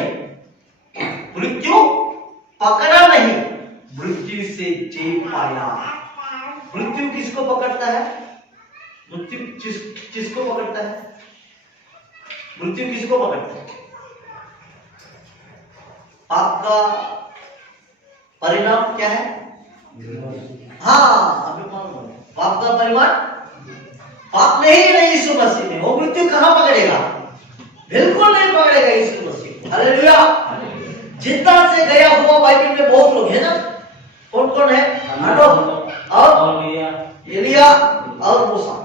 मृत्यु पकड़ा नहीं, मृत्यु से जीत पाया। मृत्यु किसको पकड़ता है? मृत्यु किसको पकड़ता है? मृत्यु किसको पकड़ता है? पाप का परिणाम क्या है? हाँ, अभी पाप का परिणाम पाप नहीं है यीशु मसीह में। वो मृत्यु कहां पकड़ेगा? बिल्कुल नहीं पकड़ेगा यीशु मसीह। हालेलुया। जितना से गया हुआ बाइबल में बहुत लोग है ना। कौन कौन है? और एलिया और मूसा।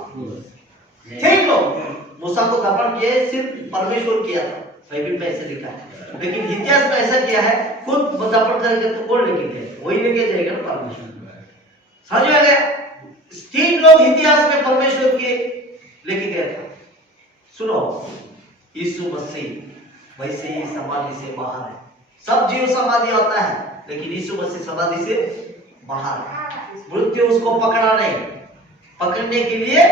ठीक लोग। मूसा को दफन किए सिर्फ परमेश्वर किया था, बाइबल में ऐसे लिखा है। लेकिन इतिहास में ऐसा किया है, खुद दफन करेंगे तो कौन लेके गए? वही लेके जाएगा ना परमेश्वर। समझ में आ गया? 3 लोग इतिहास में परमेश्वर के लेके गया था। सुनो, यीशु मसीह वैसे ही समाधि से बाहर है। सब जीव समाधि होता है, लेकिन यीशु मसीह समाधि से बाहर है। मृत्यु उसको पकड़ा नहीं, पकड़ने के लिए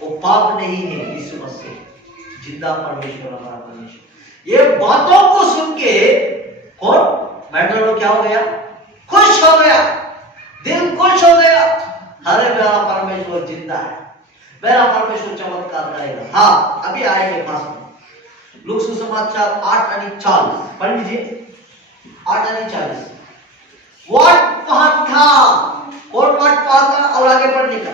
वो पाप नहीं है। यीशु मसीह जिंदा परमेश्वर, हमारा परमेश्वर। ये बातों को सुन के कौन मैटर क्या हो गया? खुश हो गया, दिल खुश हो गया। अरे मेरा परमेश्वर जिंदा है, मेरा परमेश्वर चमत्कार करेगा। हाँ, अभी आएंगे पास में। लूका सुसमाचार 8:40 पढ़ लीजिए। 8:40 वाट पहाड़ था, और वाट पहाड़ था, और आगे पढ़ने का।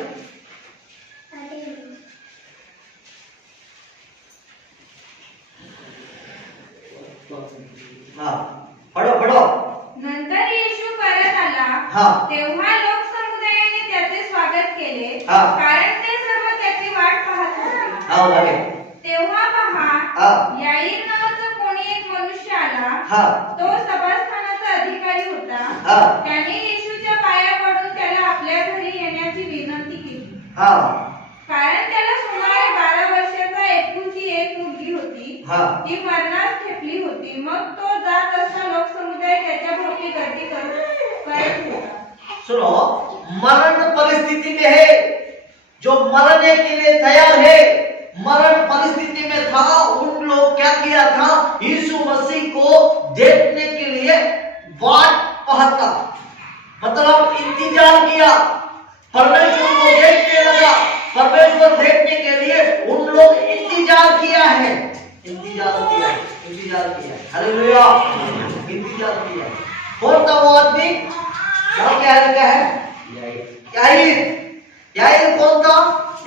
हाँ, पढ़ो पढ़ो। नंतर येशू परत आला, हाँ. तेव्हा लोक समुदायाने त्याचे स्वागत केले, हाँ. कारण ते सर्व त्याची वाट पाहत होते. हाँ, आगे। तेव्हा पहा, हाँ. याईर नावाचा कोणी एक मनुष्य आला, हाँ. तो सभास्थानाचा अधिकारी होता. हाँ. त्याने येशूच्या पाया पडून त्याला आपल्या घरी येण्याची विनंती केली. हाँ. कारण त्याला सुमारे 12 वर्षाचा एकुलती एक मुलगी होती. हाँ. ती मरणास ठेपली होती. मग तो जात असता लोकसमुदाय त्याच्या भोवती गर्दी करत होता. सुनो, मरण परिस्थिति में है, जो मरने के लिए तैयार है, मरण परिस्थिति में था, उन लोग क्या किया था? यीशु मसीह को देखने के लिए वाट पहाता, मतलब इंतजार किया। परमेश्वर को देखने लगा, परमेश्वर देखने के लिए उन लोग इंतजार किया है, इंतजार किया है, इंतजार किया है। हालेलुया, इंतजार किया है। कौन था वो आदमी? क्या है? याईर। याईर कौन था?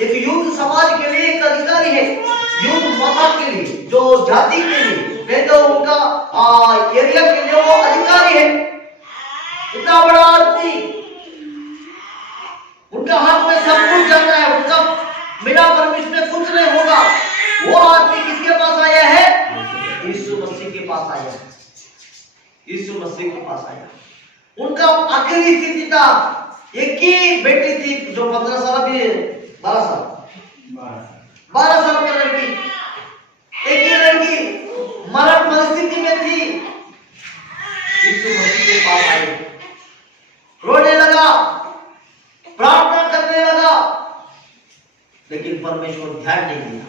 एक युद्ध समाज के लिए एक अधिकारी है, युद्ध मता के लिए, जो जाति के लिए, नहीं तो उनका एरिया के लिए वो अधिकारी है। इतना बड़ा आदमी, उनका हाथ में सब कुछ जाता है, उनका बिना परमिशन में कुछ नहीं होगा। वो आदमी किसके पास आया है? यीशु मसीह के पास आया है। यीशु मसीह के पास आया। उनका आखिरी स्थिति था, एक ही बेटी थी जो 15 साल, अभी 12 साल, 12 साल की लड़की, एक ही लड़की मरण परिस्थिति में थी। यीशु मसीह के पास आए, रोने लगा, प्रार्थना करने लगा, लेकिन परमेश्वर ध्यान नहीं दिया।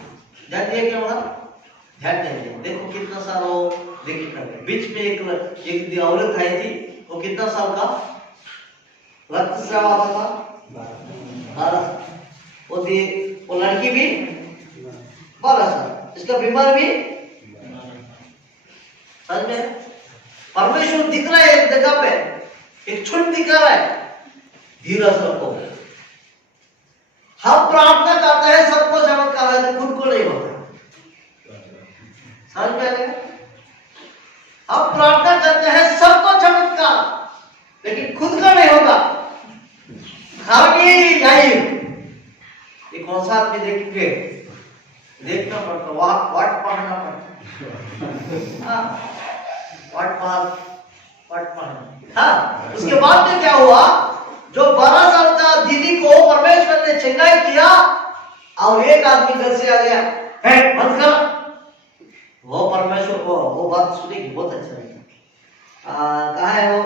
ध्यान दिया क्या होगा? ध्यान नहीं दिया। देखो कितना साल हो, देखिए बीच में एक औरत आई थी, वो कितना साल का रक्तस्राव आता था? 12। वो लड़की भी 12 साल, इसका बीमार भी। समझ में? परमेश्वर दिख रहा है एक जगह पे, एक छुट दिखा रहा है, धीरज रखो। हम प्रार्थना करते हैं, सबको चमत्कार है, खुद को नहीं होता। समझ में आ गया? हम प्रार्थना करते हैं, सबको चमत्कार, लेकिन खुद का नहीं होगा। खाली याईर, ये कौन सा आदमी देखेंगे? देखना पड़ता, वाट पढ़ना पड़ता। वाट पढ़ना। हाँ, उसके बाद में क्या हुआ? जो 12 साल का दीदी को परमेश्वर ने चंगाई किया, और एक आदमी घर से आ गया, है बंद कर। वो परमेश्वर को वो बात सुनेगी, बहुत अच्छा लगेगा। कहाँ है वो?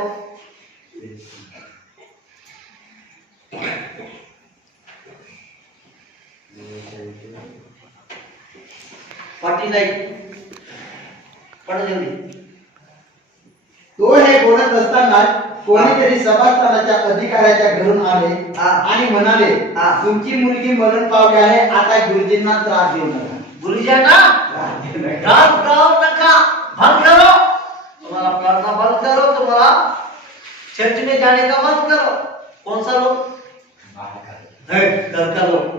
49 पढ़ जल्दी। तो हे बोलत असताना कोणीतरी सभास्थानाच्या अधिकाऱ्याच्या घरून आले आणि म्हणाले, तुमची मुलगी मरण पावली आहे, आता गुरुजींना त्रास देऊ नका। गुरुजींना त्रास देऊ नका, बंद करो, तुम्हारा प्रार्थना बंद करो, तुम्हारा चर्च में जाने का बंद करो। कौन सा लोग? घर का लोग।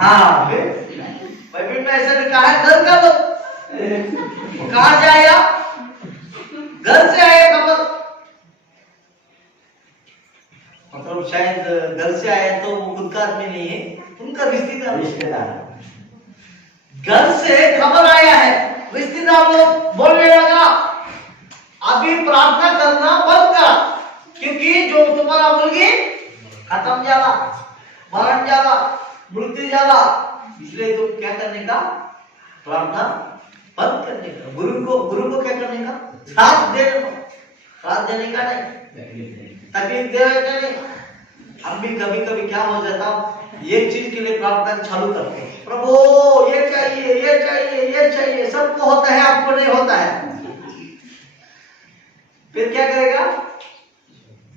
हाँ, बाइबल में ऐसा लिखा है, घर का लोग। कहाँ से आया? घर से आया खबर, मतलब शायद घर से आया तो वो खुद का आदमी नहीं है, उनका रिश्तेदार। घर से खबर आया है, रिश्तेदार लोग बोलने लगा, अभी प्रार्थना करना बंद कर, क्योंकि जो तुम्हारा मुलगी खत्म जाला, मरण जाला, मृत्यु जाला, इसलिए तुम क्या करने का, प्रार्थना बंद करने का, गुरु को क्या करने का, साथ देने का नहीं, तकलीफ देने का नहीं। हम भी कभी कभी क्या हो जाता, एक चीज के लिए प्रार्थना चालू करते हैं, प्रभु ये चाहिए, ये चाहिए, ये चाहिए, सबको होता है, आपको नहीं होता है। फिर क्या करेगा,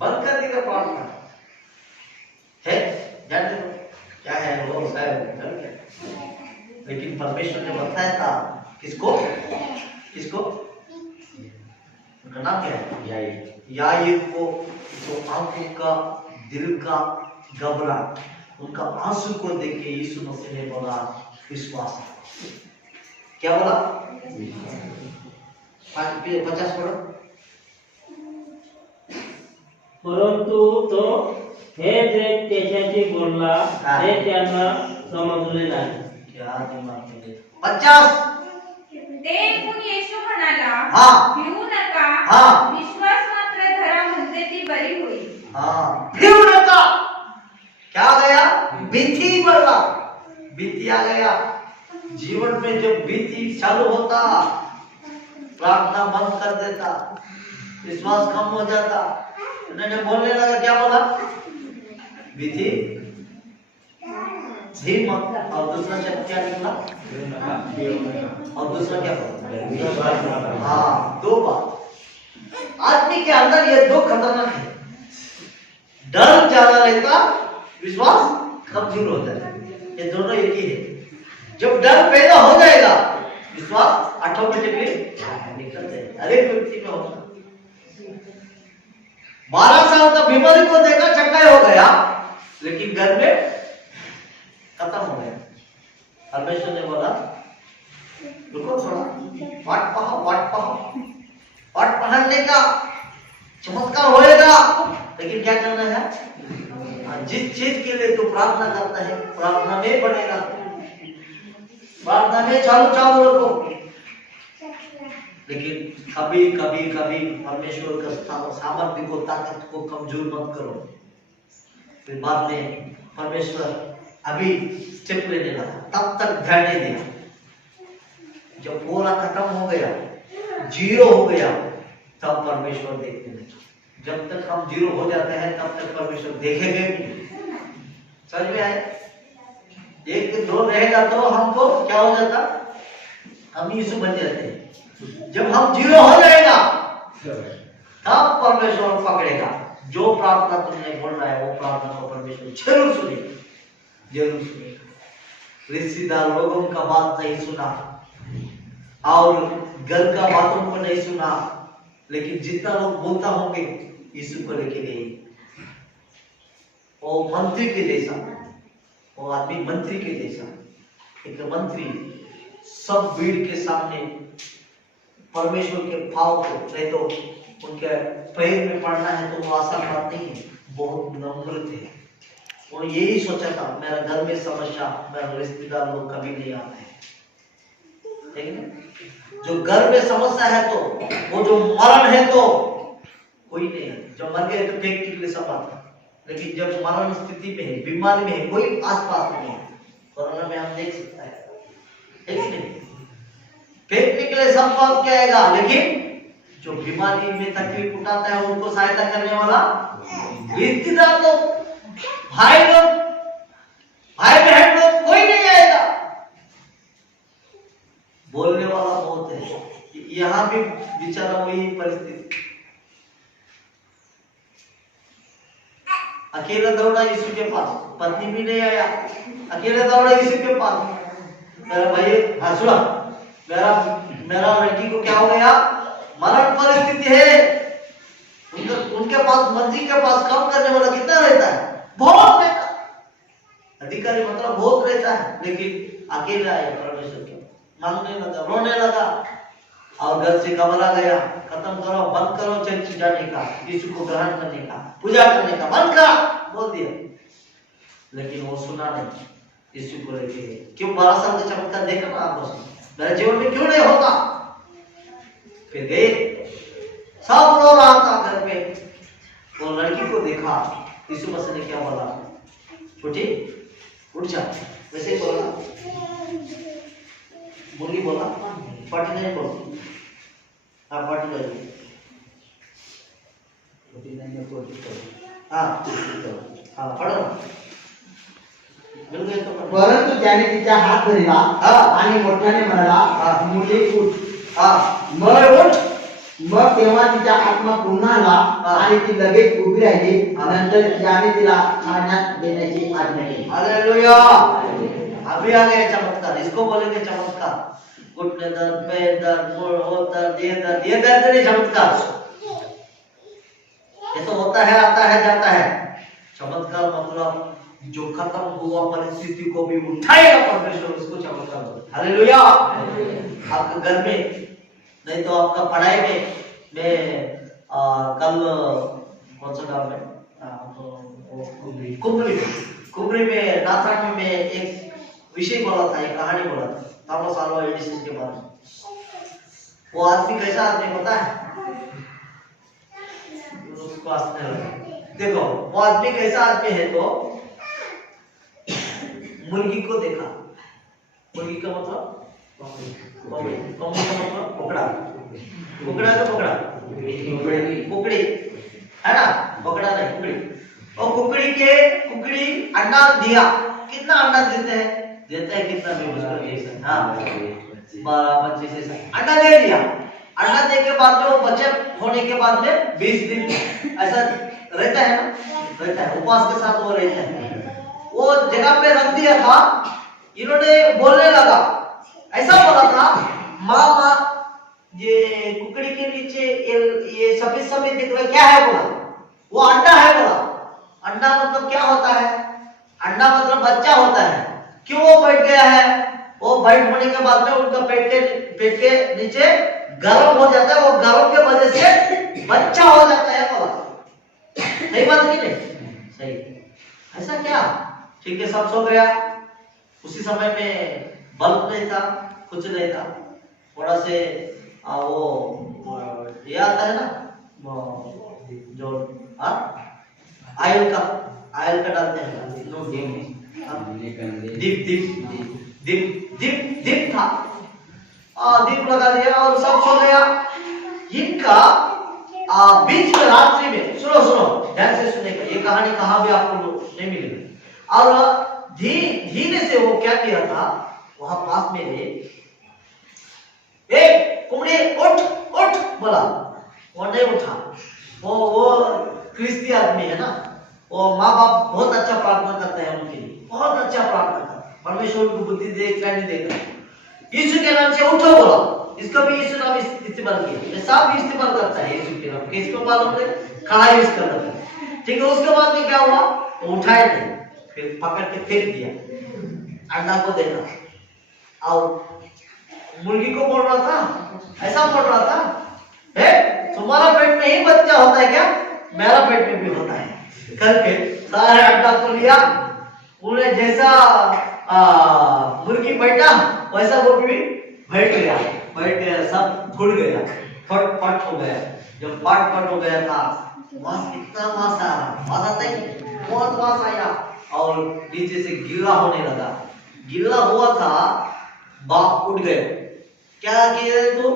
बंद कर देगा प्रार्थना। है जानते हो क्या है वो शायद, लेकिन परमेश्वर ने बताया था किसको, उनका नाम क्या है, याईर को, जो आंखों का, दिल का घबरा, उनका आंसू को देख के यीशु मसीह ने बोला विश्वास। क्या बोला, 50 पढ़ो। परंतु तो हे जे त्याच्याशी बोलला ते त्यांना समजले नाही. क्या दिमाग में 50 ते ऐकून येशू म्हणाला, हाँ. भिवू नका, हाँ. विश्वास मात्र धरा, म्हणजे ती बरी होईल. हाँ, भिवू नका. क्या आ गया, भीति बढ़ा, भीति आ गया जीवन में। जब भीति चालू होता, प्रार्थना बंद कर देता, विश्वास कम हो जाता, उन्होंने बोलने लगा, क्या बोला, भीति, हिम्मत, और दूसरा शब्द क्या निकला, और दूसरा क्या बोला, हाँ, 2 बात। आदमी के अंदर ये 2 खतरनाक है, डर ज्यादा रहता, विश्वास कमजोर हो जाता है, ये दोनों एक ही है। जब डर पैदा हो जाएगा, विश्वास ऑटोमेटिकली निकल जाएगा। हर एक व्यक्ति में होता। 12 साल तक बीमारी को देखा, चक्का हो गया, लेकिन घर में खत्म हो गया। परमेश्वर ने बोला, रुको थोड़ा, वाट पहनने का चमत्कार होएगा, लेकिन क्या करना है, जिस चीज के लिए तू प्रार्थना करता है, प्रार्थना में बढ़ेगा, प्रार्थना में चालू रखो। लेकिन कभी परमेश्वर का सामर्थ्य को, ताकत को कमजोर मत करो। फिर बाद में परमेश्वर अभी स्टेप लेने लगा, तब तक ध्यान नहीं दिया। जब पूरा खत्म हो गया, 0 हो गया, तब परमेश्वर देखने लगा। जब तक हम 0 हो जाते हैं, तब तक परमेश्वर देखेंगे नहीं। समझ में आए? 1-2 रहेगा तो हमको क्या हो जाता, हम यीशु बन जाते हैं। जब हम 0 हो जाएगा, तब परमेश्वर पकड़ेगा। जो प्रार्थना तुमने बोल रहा है, वो प्रार्थना को परमेश्वर जरूर सुनेगा। रिश्तेदार लोगों का बात नहीं सुना, और घर का बातों को नहीं सुना, लेकिन जितना लोग बोलता होंगे, यीशु को लेके गए। वो मंत्री के जैसा, वो आदमी मंत्री के जैसा, एक मंत्री सब भीड़ के सामने परमेश्वर के भाव को, नहीं तो उनके पैर में पड़ना है तो वो आसान बात नहीं है, बहुत नम्र थे। वो यही सोचा था, मेरा घर में समस्या, मेरा रिश्तेदार लोग कभी नहीं आते हैं। ठीक है, जो घर में समस्या है तो, वो जो मरण है तो कोई नहीं है। जब मर गए तो फेंकने के लिए सब आता, लेकिन जब मरण स्थिति में है, बीमारी में है, कोई आसपास नहीं है। कोरोना में हम देख सकते हैं, फेंकने के लिए सब बात क्या आएगा, लेकिन जो बीमारी में तकलीफ उठाता है, उनको सहायता करने वाला रिश्तेदार लोग, भाई बहन लोग, कोई नहीं आएगा। बोलने वाला बहुत है। यहाँ भी बेचारा वही परिस्थिति, अकेला दौड़ा यीशु के पास, पत्नी भी नहीं आया, अकेला दौड़ा यीशु के पास। मेरा भाई हंसुआ, मेरा लड़की को क्या हो गया, मरण परिस्थिति है। उनके पास, मंत्री के पास काम करने वाला कितना रहता है, बहुत रहता, अधिकारी मतलब बहुत रहता है, लेकिन अकेला है। परमेश्वर के मांगने लगा, रोने लगा, और घर से घबरा गया। खत्म करो, बंद करो चर्च जाने का, यीशु को ग्रहण करने का, पूजा करने का बंद करा, बोल दिया। लेकिन वो सुना नहीं, यीशु को लेके क्यों 12 साल का चमत्कार देखा ना आपको, मेरे जीवन में क्यों नहीं होता। फिर गए, सब रो रहा था घर पे, बोल मुर्गी को देखा, यीशु मसीह ने क्या बोला? छोटी उठ जा, वैसे ही बोला। मुर्गी बोला 49 बोल, हाँ 49 हाँ पढ़ो ना। मिल गए तो पढ़ो। परंतु त्याने तिचा हात धरला आणि मोठ्याने म्हणाला, मुली उठ. मग उठ. मग तेव्हा तिचा आत्मा पुन्हा आला आणि ती लगेच उभी राहिली. नंतर त्याने तिला खाण्यास देण्याची आज्ञा केली. हालेलुया. अभी आ गया चमत्कार, इसको बोलेंगे चमत्कार। घुटने दर्द, पैर दर्द, मुंह दर्द, ये दर्द नहीं चमत्कार। ये तो होता है, आता है, जाता है। चमत्कार मतलब जो खत्म हुआ परिस्थिति को भी उठाएगा परमेश्वर, उसको चमत्कार बोलते हैं। हालेलुया। आपके घर में नहीं तो आपका पढ़ाई में, मैं कल कौन सा काम है, कुमरी में नाथान में मैं एक विषय बोला था, एक कहानी बोला था थॉमस अल्वा एडिसन के बारे में। वो आदमी कैसा आदमी पता है? देखो वो आदमी कैसा आदमी है, तो मुर्गी को देखा। मुर्गी का मतलब कौड़ी का मतलब पकड़ा, कुकड़ा का पकड़ा, कुकड़ी है ना, पकड़ा नहीं कुकड़ी। और कुकड़ी अंडा दिया। कितना अंडा देते हैं कितना भी मुश्किल देख सकते। हाँ 12-25 अंडा दे दिया। अंडा दे के बाद में वो बच्चे होने के बाद में 20 दिन ऐसा रहता है ना, रहता है उपवास के साथ वो रहता है। वो जगह पे रख दिया था, इन्होंने बोलने लगा, ऐसा बोला था, माँ ये कुकड़ी के नीचे ये सफेद दिख रहा क्या है? बोला वो अंडा है। बोला अंडा मतलब क्या होता है? अंडा मतलब बच्चा होता है। क्यों वो बैठ गया है? वो बैठ होने के बाद में उनका पेट के नीचे गर्म हो जाता है, वो गर्म के वजह से बच्चा हो जाता है। बोला सही बात है कि नहीं? सही। ऐसा क्या? ठीक है, सब सो गया। उसी समय में बल्ब नहीं था, कुछ नहीं था। थोड़ा से वो ये आता है ना, जो आयल का डालते हैं, दीप था। दीप लगा दिया और सब सो गया। इनका बीच में रात्रि में, सुनो ध्यान से सुनेगा, ये कहानी कहाँ भी आपको नहीं मिलेगी। और धीरे से वो क्या किया था, वहां पास में कुमड़ी उठ बोला, वो नहीं उठा। वो क्रिस्ती आदमी है ना, वो माँ बाप बहुत अच्छा प्रार्थना करते हैं उनके लिए, बहुत अच्छा प्रार्थना करते, परमेश्वर को बुद्धि दे, क्या नहीं देगा। यीशु के नाम से उठो बोला, इसका भी यीशु नाम इस्तेमाल किया। सब भी इस्तेमाल करता है यीशु के नाम, किसको मालूम है? कहाँ यूज कर रहा है, ठीक है। उसके बाद में क्या हुआ, वो उठाए नहीं, फिर पकड़ के फेंक दिया। अंडा को देना, और मुर्गी को बोल रहा था, ऐसा बोल रहा था, तुम्हारा पेट में ही बच्चा होता है क्या? मेरा पेट में भी होता है करके सारे अंडा को लिया। उन्हें जैसा मुर्गी बैठा वैसा वो भी बैठ गया, सब घुल गया, फट हो गया। जब फट हो गया था, मांस कितना मांस आता है, बहुत मांस आया और नीचे से गिल्ला होने लगा। गिल्ला हुआ था, बाप उठ गए। क्या किया तो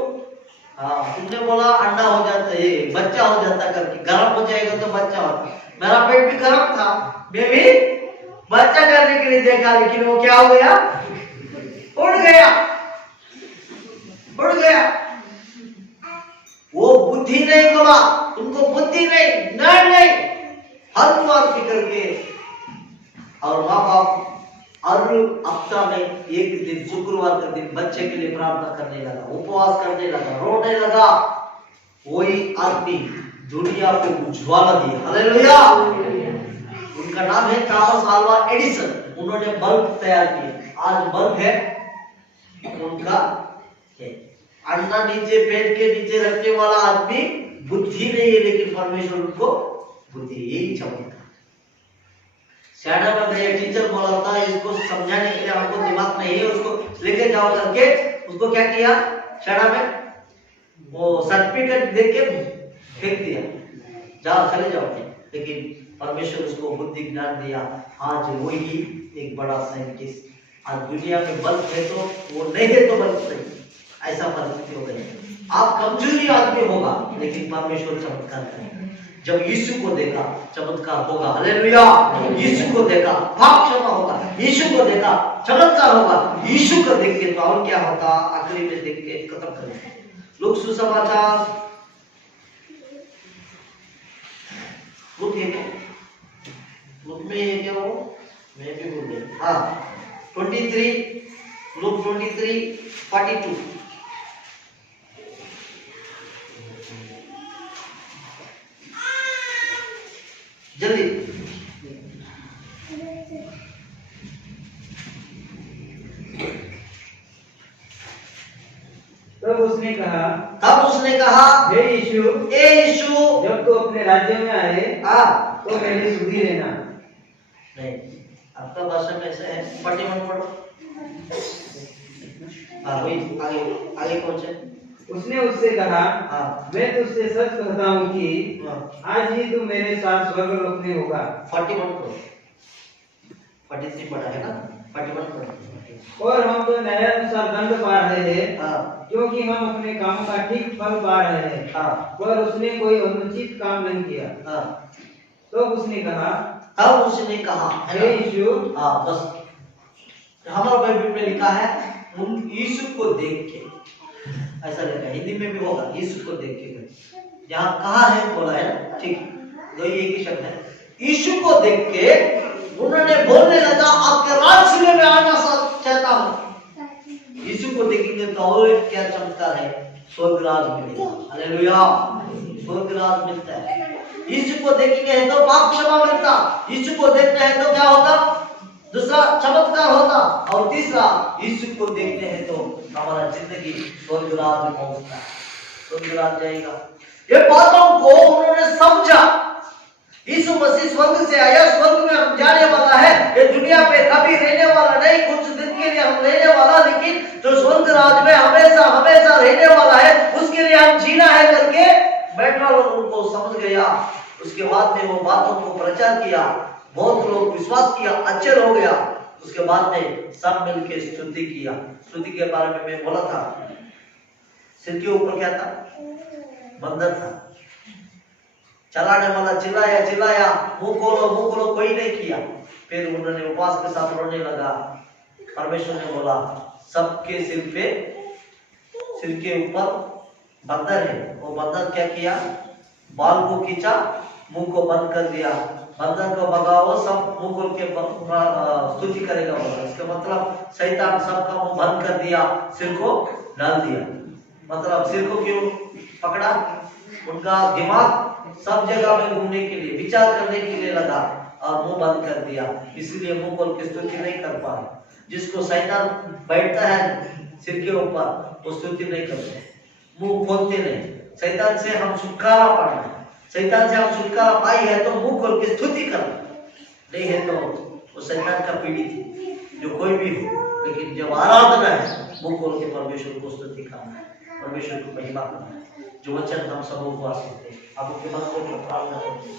तुमने बोला अंडा हो जाता है, बच्चा हो जाता करके, गर्म हो जाएगा तो बच्चा होता। मेरा पेट भी गर्म था, मैं भी बच्चा करने के लिए देखा, लेकिन वो क्या हो गया, उड़ गया। वो बुद्धि नहीं बोला, तुमको बुद्धि नहीं हर फिक्र के। और माँ बाप हर हफ्ता में एक दिन, शुक्रवार का दिन, बच्चे के लिए प्रार्थना करने लगा, उपवास करने लगा, रोने लगा। वही आदमी दुनिया को उज्ज्वला दी। हालेलुया। उनका नाम है थॉमस अल्वा एडिसन। उन्होंने बल्ब तैयार किए। आज बल्ब है उनका है। अंडा नीचे पेट के नीचे रखने वाला आदमी बुद्धि नहीं है, लेकिन परमेश्वर उनको बुद्धि, यही चमत्कार। शैडो में मेरे टीचर बोला था, इसको समझाने के लिए हमको दिमाग नहीं है, उसको लेके जाओ करके। उसको क्या किया, शैडो में वो सर्टिफिकेट देके फेंक दिया, जाओ चले जाओ, लेकिन परमेश्वर उसको बुद्धि ज्ञान दिया। आज वही एक बड़ा साइंटिस्ट। आज दुनिया में बल्ब है तो वो नहीं है तो बल्ब नहीं, ऐसा परिस्थिति हो गई। आप कमजोरी आदमी होगा लेकिन परमेश्वर चमत्कार करेगा। जब यीशु को देखा चमत्कार होगा। हालेलुया। यीशु को देखा पाप क्षमा होगा। यीशु को देखा चमत्कार होगा। यीशु को देख के तो और क्या होता, आखिरी में देख के खत्म करेंगे। लोग सुसमाचार लुक में है क्या वो, मैं भी भूल गया। हाँ 23 लुक 23:42 जल्दी। तब उसने कहा, हे यीशु, जब तू अपने राज्य में आए तो मेरी सुधि लेना। नहीं, आपका भाषा कैसे है? पट्टी पढ़ो। वही आगे पहुंचे। उसने उससे कहा, मैं तुझसे सच कहता हूँ कि आज ही तू मेरे साथ स्वर्गलोक में होगा। 41 पढ़ो। 43 पढ़ा है ना? 41 पढ़ो। और हम तो न्यायानुसार दंड पा रहे हैं, क्योंकि हम अपने काम का ठीक फल पा रहे हैं। पर उसने कोई अनुचित काम नहीं किया। तो उसने कहा, हे यीशु, बस हमारा बाइबल में लिखा है यीशु को देख के, ऐसा लिखा है, हिंदी में भी होगा यीशु को देख के। यहाँ कहा है बोला है ना, ठीक, दो एक ही शब्द है। यीशु को देख के उन्होंने बोलने लगा, आपके राज्य में आना चाहता हूँ। यीशु को देखेंगे तो और क्या चमत्कार है, स्वर्ग राज मिलेगा। हालेलुया, स्वर्ग राज मिलता है। यीशु को देखेंगे तो पाप क्षमा मिलता। यीशु को देखते हैं तो क्या होता, दूसरा चमत्कार होता। और तीसरा, यीशु को देखते हैं तो हमारा जिंदगी स्वर्ग राज में पहुंचता है, स्वर्ग राज जाएगा। ये बातों को उन्होंने समझा। यीशु मसीह स्वर्ग से आया, स्वर्ग में हम जाने वाला है। ये दुनिया पे कभी रहने वाला नहीं, कुछ दिन के लिए हम रहने वाला, लेकिन जो स्वर्ग राज में हमेशा हमेशा रहने वाला है, उसके लिए हम जीना है करके बैठा लोग उनको समझ गया। उसके बाद में वो बातों को प्रचार किया, बहुत लोग विश्वास किया, आश्चर्य हो गया। उसके बाद में सब मिलकर स्तुति किया। स्तुति के बारे में मैं बोला था, सिर के ऊपर क्या था, बंदर था। चलाने वाला चिल्लाया, मुंह खोलो, कोई नहीं किया। फिर उन्होंने उपवास के साथ रोने लगा। परमेश्वर ने बोला, सबके सिर के ऊपर बंदर है। वो बंदर क्या किया, बाल को खींचा, मुंह को बंद कर दिया। बंदर को भगाओ, सब मुंह खोल के स्तुति करेगा बोला। इसका मतलब शैतान सबका मुंह बंद कर दिया, सिर को डाल दिया। मतलब सिर को क्यों पकड़ा, उनका दिमाग सब जगह में घूमने के लिए, विचार करने के लिए लगा और मुंह बंद कर दिया। इसलिए मुंह खोल के स्तुति नहीं कर पा रहे। जिसको शैतान बैठता है सिर के ऊपर, वो स्तुति नहीं करते, मुंह खोलते नहीं। शैतान से हम छुटकारा पाना है। शैतान से हम छुटकारा पाई है तो मुंह खोल के स्तुति करना, नहीं है तो वो शैतान का पीड़ित जो कोई भी हो। लेकिन जब आराधना है, मुंह खोल के परमेश्वर को स्तुति करना है, परमेश्वर को महिमा करना है। जो वचन हम सब उपवास करते हैं, आप उसके मन को प्रार्थना करते हैं।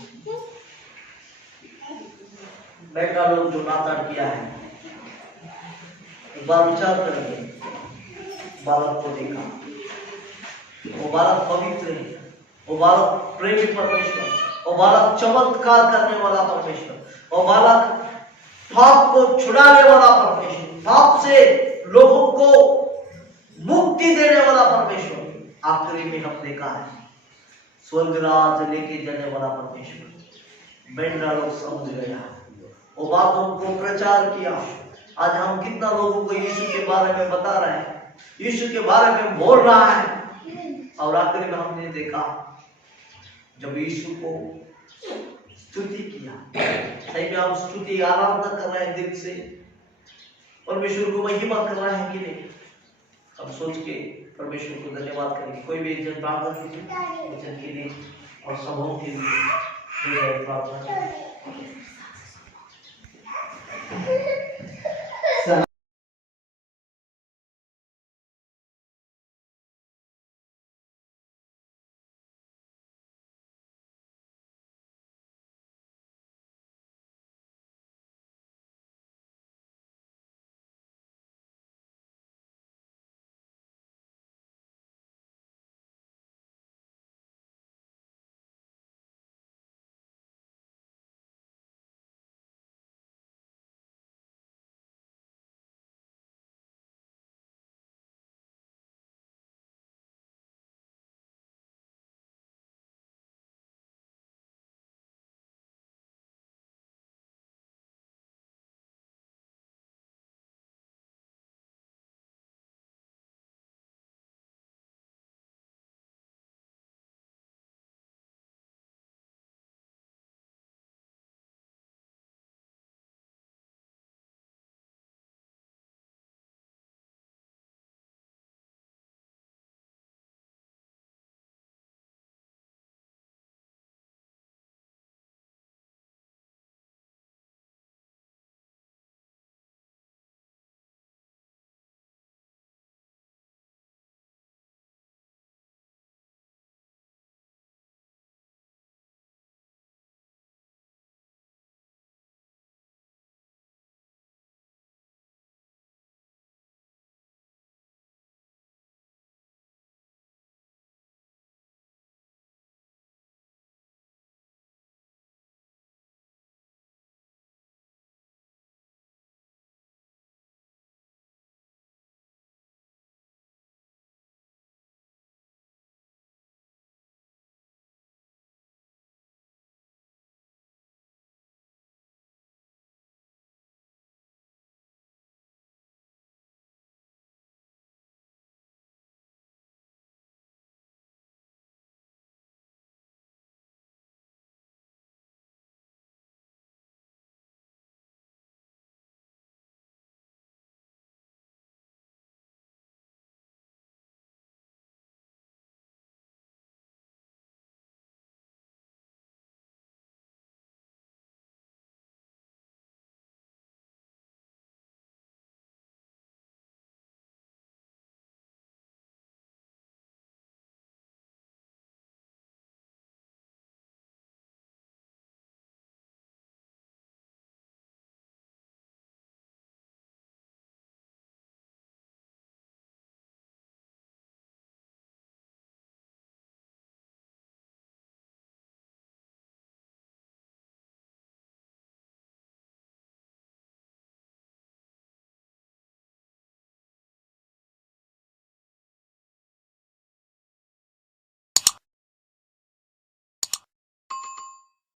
बैठा लोग जो नाटक किया है, एक बार विचार करेंगे। बालक को देखा, वो बालक पवित्र है, वो बालक प्रेमी परमेश्वर, वो बालक चमत्कार करने वाला परमेश्वर, वो बालक पाप को छुड़ाने वाला परमेश्वर, पाप से लोगों को मुक्ति देने वाला परमेश्वर। आखिरी में हम देखा है स्वर्ग राज लेके जाने वाला परमेश्वर। बेंडा लोग समझ गया, वो बातों को प्रचार किया। आज हम कितना लोगों को यीशु के बारे में बता रहे हैं, यीशु के बारे में बोल रहा है। और आखिर में हमने देखा जब यीशु को स्तुति किया, सही में हम स्तुति आराधना कर रहे हैं, दिल से परमेश्वर को महिमा कर रहे हैं कि नहीं। हम सोच के परमेश्वर को धन्यवाद करेंगे। कोई भी जन प्रार्थना कीजिए वचन के लिए और समूह के लिए प्रार्थना करें।